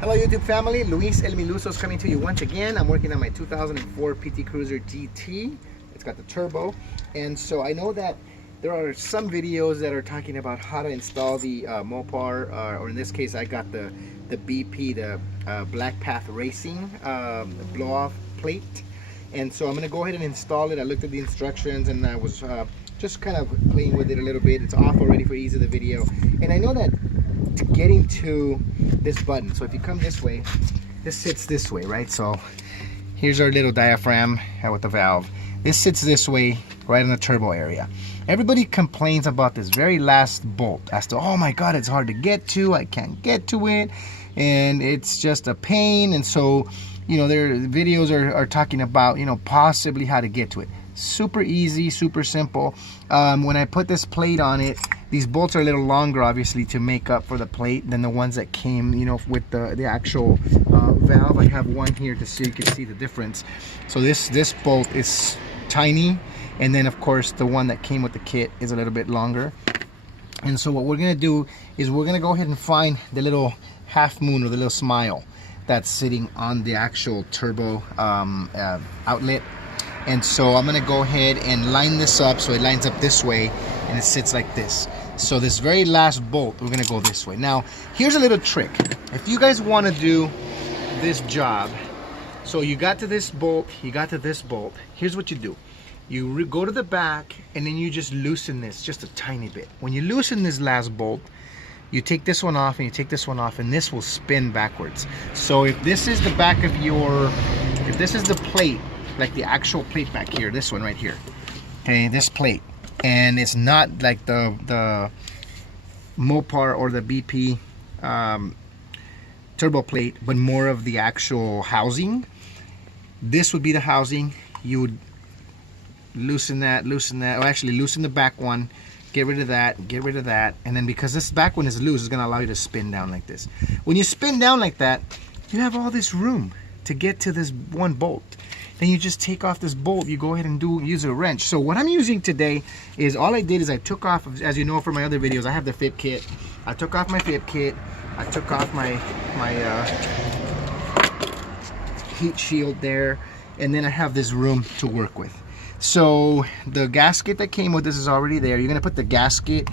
Hello YouTube family, Luis El Miluso is coming to you once again. I'm working on my 2004 PT Cruiser GT. It's got the turbo, and so I know that there are some videos that are talking about how to install the Mopar, or in this case I got the BP, the Blackpath Racing blow-off plate. And so I'm going to go ahead and install it. I looked at the instructions and I was just kind of playing with it a little bit. It's off already for ease of the video. And I know that getting to this button, so if you come this way, this sits this way, right? So here's our little diaphragm with the valve. This sits this way, right in the turbo area. Everybody complains about this very last bolt as to, oh my god, it's hard to get to, I can't get to it, and it's just a pain. And so, you know, their videos are talking about, you know, possibly how to get to it. Super easy, super simple. When I put this plate on it, these bolts are a little longer, obviously, to make up for the plate than the ones that came, you know, with the actual valve. I have one here to see, you can see the difference. So this bolt is tiny, and then of course the one that came with the kit is a little bit longer. And so what we're gonna do is we're gonna go ahead and find the little half moon or the little smile that's sitting on the actual turbo outlet. And so I'm gonna go ahead and line this up so it lines up this way and it sits like this. So this very last bolt, we're gonna go this way. Now, here's a little trick. If you guys wanna do this job, so you got to this bolt, you got to this bolt, here's what you do. You go to the back and then you just loosen this just a tiny bit. When you loosen this last bolt, you take this one off and you take this one off, and this will spin backwards. So if this is the back of your, if this is the plate, like the actual plate back here, this one right here, okay, this plate, and it's not like the Mopar or the BP turbo plate, but more of the actual housing, this would be the housing. You would loosen that, or actually loosen the back one, get rid of that, and then because this back one is loose, it's going to allow you to spin down like this. When you spin down like that, you have all this room to get to this one bolt. Then you just take off this bolt, you go ahead and use a wrench. So what I'm using today is, all I did is I took off, as you know from my other videos, I have the fit kit. I took off my fit kit, I took off my heat shield there, and then I have this room to work with. So the gasket that came with this is already there. You're gonna put the gasket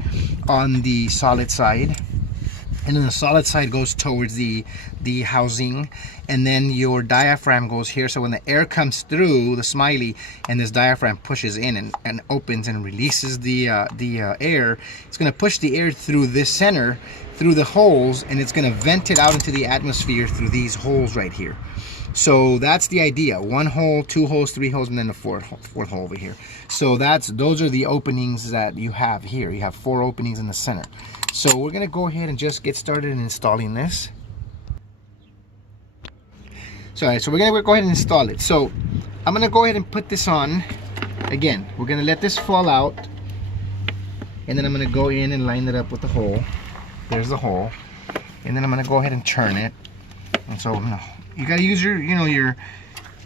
on the solid side, and then the solid side goes towards the housing, and then your diaphragm goes here. So when the air comes through the smiley and this diaphragm pushes in and opens and releases the air, it's going to push the air through this center, through the holes, and it's going to vent it out into the atmosphere through these holes right here. So that's the idea. One hole, two holes, three holes, and then the fourth hole over here. So those are the openings that you have here. You have 4 openings in the center. So we're gonna go ahead and just get started in installing this. So we're gonna go ahead and install it. So I'm gonna go ahead and put this on. Again, we're gonna let this fall out, and then I'm gonna go in and line it up with the hole. There's the hole, and then I'm gonna go ahead and turn it. And so you gotta use your, you know,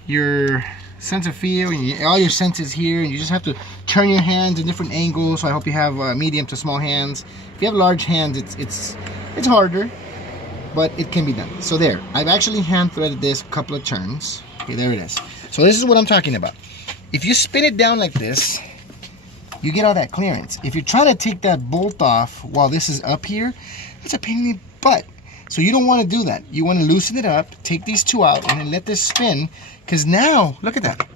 your sense of feel, and all your senses here, and you just have to turn your hands in different angles. So I hope you have medium to small hands. If you have large hands, it's harder, but it can be done. So there, I've actually hand threaded this a couple of turns. Okay, there it is. So this is what I'm talking about. If you spin it down like this, you get all that clearance. If you're trying to take that bolt off while this is up here, that's a pain in the butt. So you don't want to do that. You want to loosen it up, take these 2 out, and then let this spin, because now, look at that.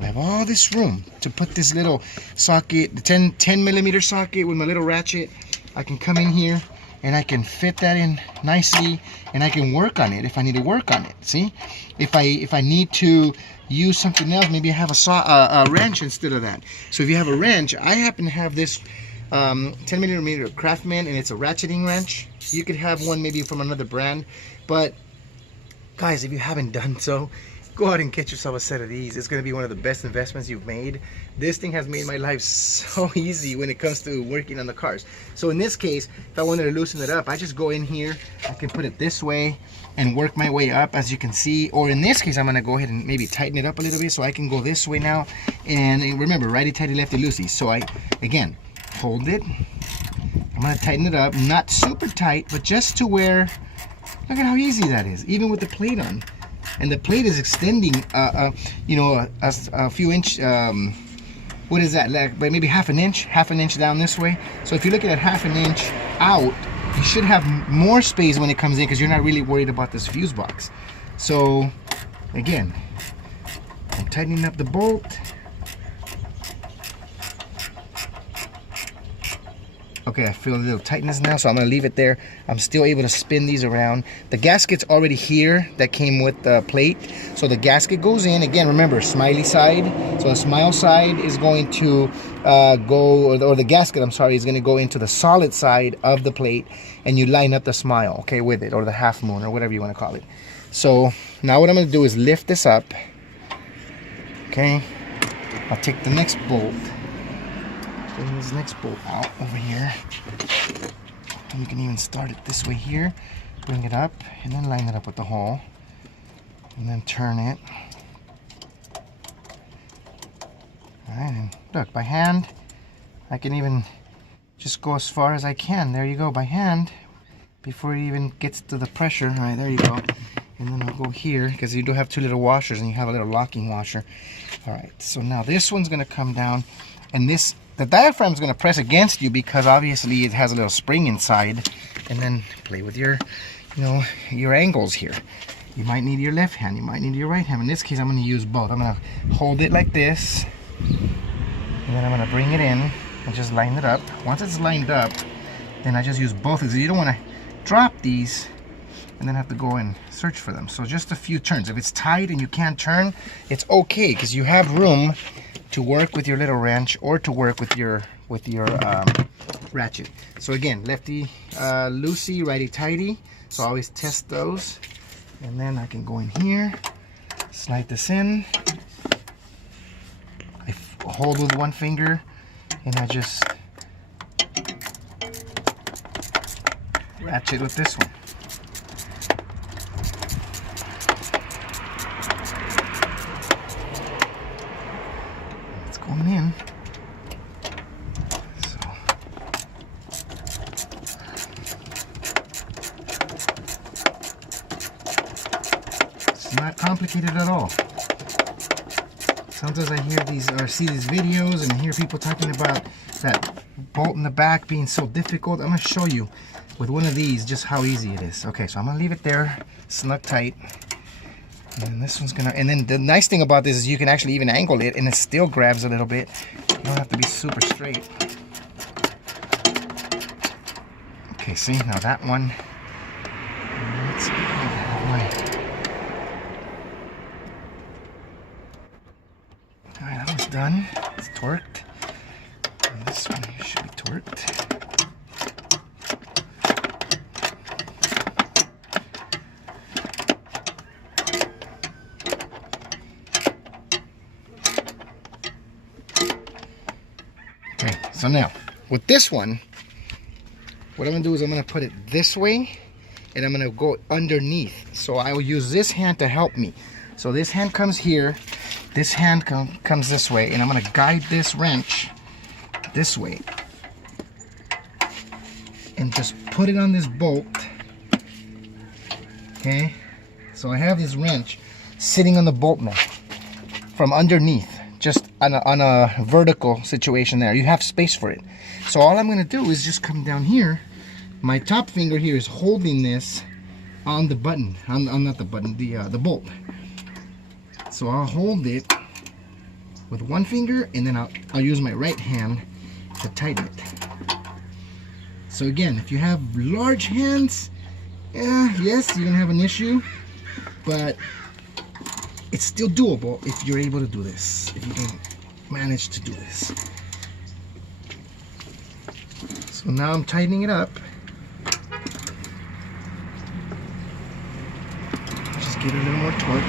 I have all this room to put this little socket, the 10 millimeter socket with my little ratchet. I can come in here and I can fit that in nicely, and I can work on it if I need to work on it. See, if I need to use something else, maybe I have a wrench instead of that. So if you have a wrench, I happen to have this 10 millimeter Craftsman, and it's a ratcheting wrench. You could have one maybe from another brand, but guys, if you haven't done so, go out and get yourself a set of these. It's going to be one of the best investments you've made. This thing has made my life so easy when it comes to working on the cars. So in this case, if I wanted to loosen it up, I just go in here, I can put it this way and work my way up, as you can see. Or in this case, I'm going to go ahead and maybe tighten it up a little bit, so I can go this way now. And remember, righty tighty, lefty loosey. So I, again, hold it. I'm going to tighten it up, not super tight, but just to where Look at how easy that is, even with the plate on. And the plate is extending, you know, a few inch, what is that, like maybe half an inch down this way. So if you're looking at half an inch out, you should have more space when it comes in because you're not really worried about this fuse box. So again, I'm tightening up the bolt. Okay, I feel a little tightness now, so I'm gonna leave it there. I'm still able to spin these around. The gasket's already here that came with the plate. So the gasket goes in. Again, remember, smiley side. So the smile side is going to or the gasket, I'm sorry, is gonna go into the solid side of the plate, and you line up the smile, okay, with it, or the half moon, or whatever you wanna call it. So now what I'm gonna do is lift this up, okay? I'll take the next bolt. Bring this next bolt out over here. And you can even start it this way here. Bring it up and then line it up with the hole. And then turn it. Alright, and look, by hand, I can even just go as far as I can. There you go, by hand, before it even gets to the pressure. Alright, there you go. And then I'll go here, because you do have two little washers and you have a little locking washer. Alright, so now this one's going to come down, and the diaphragm is going to press against you because obviously it has a little spring inside. And then play with your, you know, your angles here. You might need your left hand, you might need your right hand. In this case, I'm going to use both. I'm going to hold it like this, and then I'm going to bring it in and just line it up. Once it's lined up, then I just use both, because you don't want to drop these and then have to go and search for them. So just a few turns. If it's tight and you can't turn, it's okay, because you have room to work with your little wrench or to work with your ratchet. So again, lefty loosey, righty tighty. So I always test those, and then I can go in here, slide this in. I hold with one finger, and I just ratchet with this one. Going in. So it's not complicated at all. Sometimes I hear these or see these videos and I hear people talking about that bolt in the back being so difficult. I'm going to show you with one of these just how easy it is. Okay, so I'm going to leave it there, snug tight. And this one's gonna, and then the nice thing about this is you can actually even angle it and it still grabs a little bit. You don't have to be super straight. Okay, see, now that one, let's see, alright, that one's done. It's torqued. And this one here should be torqued. So now, with this one, what I'm going to do is I'm going to put it this way, and I'm going to go underneath. So I will use this hand to help me. So this hand comes here, this hand comes this way, and I'm going to guide this wrench this way. And just put it on this bolt. Okay? So I have this wrench sitting on the bolt now from underneath. Just on a vertical situation there. You have space for it. So all I'm going to do is just come down here. My top finger here is holding this on the button. Not the button, the bolt. So I'll hold it with one finger, and then I'll use my right hand to tighten it. So again, if you have large hands, yes, you're going to have an issue. But it's still doable if you're able to do this, if you can manage to do this. So now I'm tightening it up. Just give it a little more torque.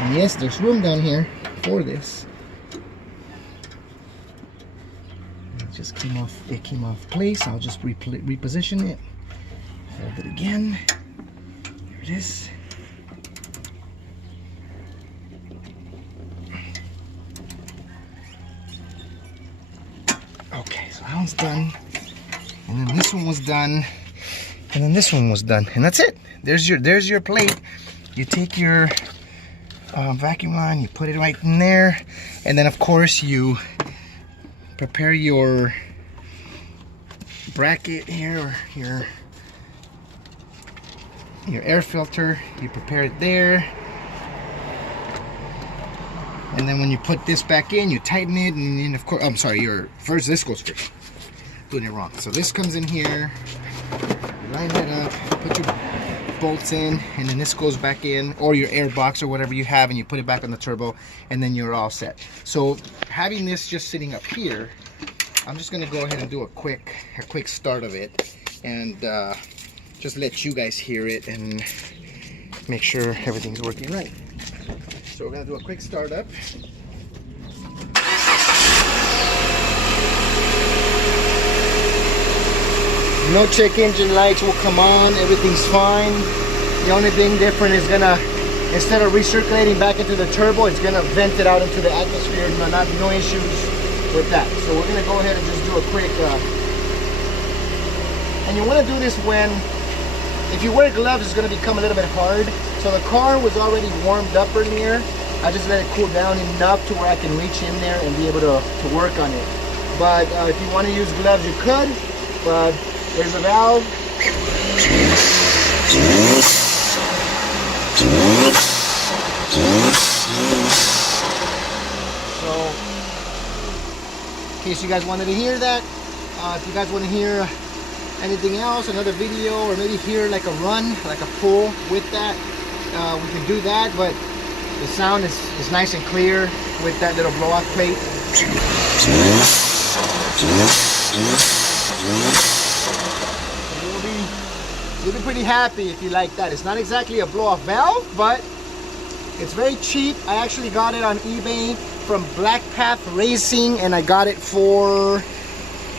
And yes, there's room down here for this. It came off place. I'll just reposition it. Hold it again. There it is. Okay, so that one's done. and then this one was done, and then this one was done, and that's it. There's your plate. You take your vacuum line, you put it right in there, and then of course you prepare your bracket here, or your air filter. You prepare it there, and then when you put this back in, you tighten it, and then of course, I'm sorry, this goes first. Doing it wrong. So this comes in here, you line that up, put your bolts in, and then this goes back in, or your air box or whatever you have, and you put it back on the turbo, and then you're all set. So having this just sitting up here, I'm just gonna go ahead and do a quick start of it, and just let you guys hear it and make sure everything's working right. So we're gonna do a quick startup. No check engine lights will come on, everything's fine. The only thing different is gonna, instead of recirculating back into the turbo, it's gonna vent it out into the atmosphere. No issues with that. So we're gonna go ahead and just do a quick, and you wanna do this when, if you wear gloves, it's gonna become a little bit hard. So the car was already warmed up earlier. I just let it cool down enough to where I can reach in there and be able to work on it. But if you wanna use gloves, you could, but there's a valve. So, in case you guys wanted to hear that, if you guys want to hear anything else, another video, or maybe hear like a run, like a pull with that, we can do that, but the sound is nice and clear with that little blow-off plate. You'll be pretty happy if you like that. It's not exactly a blow-off valve, but it's very cheap. I actually got it on eBay from Blackpath Racing, and I got it for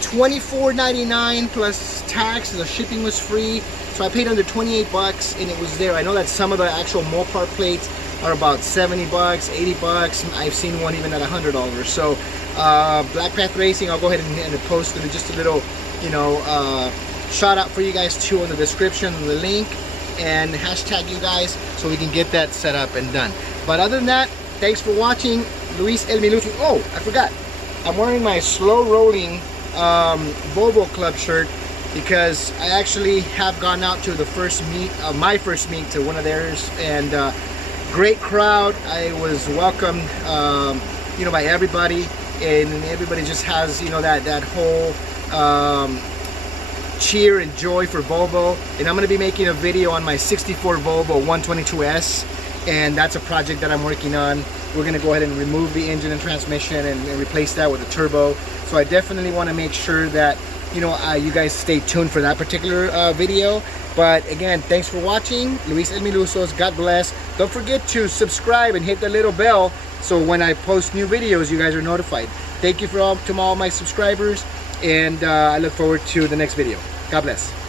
$24.99 plus tax. The shipping was free, so I paid under 28 bucks, and it was there. I know that some of the actual Mopar plates are about 70 bucks, 80 bucks. I've seen one even at $100. So Blackpath Racing, I'll go ahead and post just a little, shout out for you guys too in the description, the link, and hashtag you guys so we can get that set up and done. But other than that, thanks for watching. Luis El Miluso. Oh, I forgot. I'm wearing my slow rolling Volvo Club shirt because I actually have gone out to the first meet, my first meet to one of theirs, and great crowd. I was welcomed, by everybody, and everybody just has, that whole cheer and joy for Volvo. And I'm going to be making a video on my 64 Volvo 122S, and that's a project that I'm working on. We're going to go ahead and remove the engine and transmission and replace that with a turbo. So I definitely want to make sure that you guys stay tuned for that particular video. But again, thanks for watching. Luis El Milusos, God bless. Don't forget to subscribe and hit the little bell so when I post new videos, you guys are notified. Thank you to all my subscribers, and I look forward to the next video. God bless.